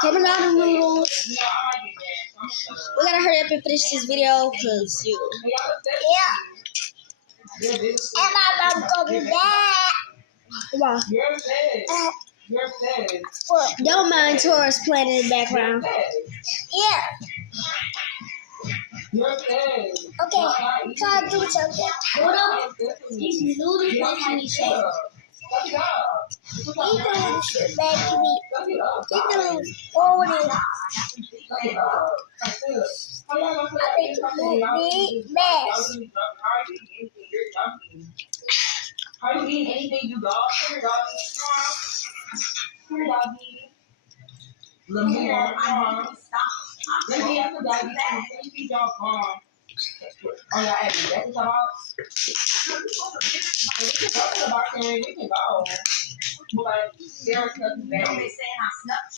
Coming out of noodles. We gotta hurry up and finish this video because you. Yeah. And my mom coming back. Wow. What? Don't mind Taurus playing in the background. Yeah. Okay, try to do something. These noodles making me shake. These noodles should make me. These noodles folded. I think the big mess. Are you eating anything you dog? Your dog eat tomorrow? Your dog eat? Lamar. Let me ask the dog eat. Can you feed y'all mom? Oh, y'all at the back about? We can go to the bar and we can go. But there's nothing bad. They saying I snuck.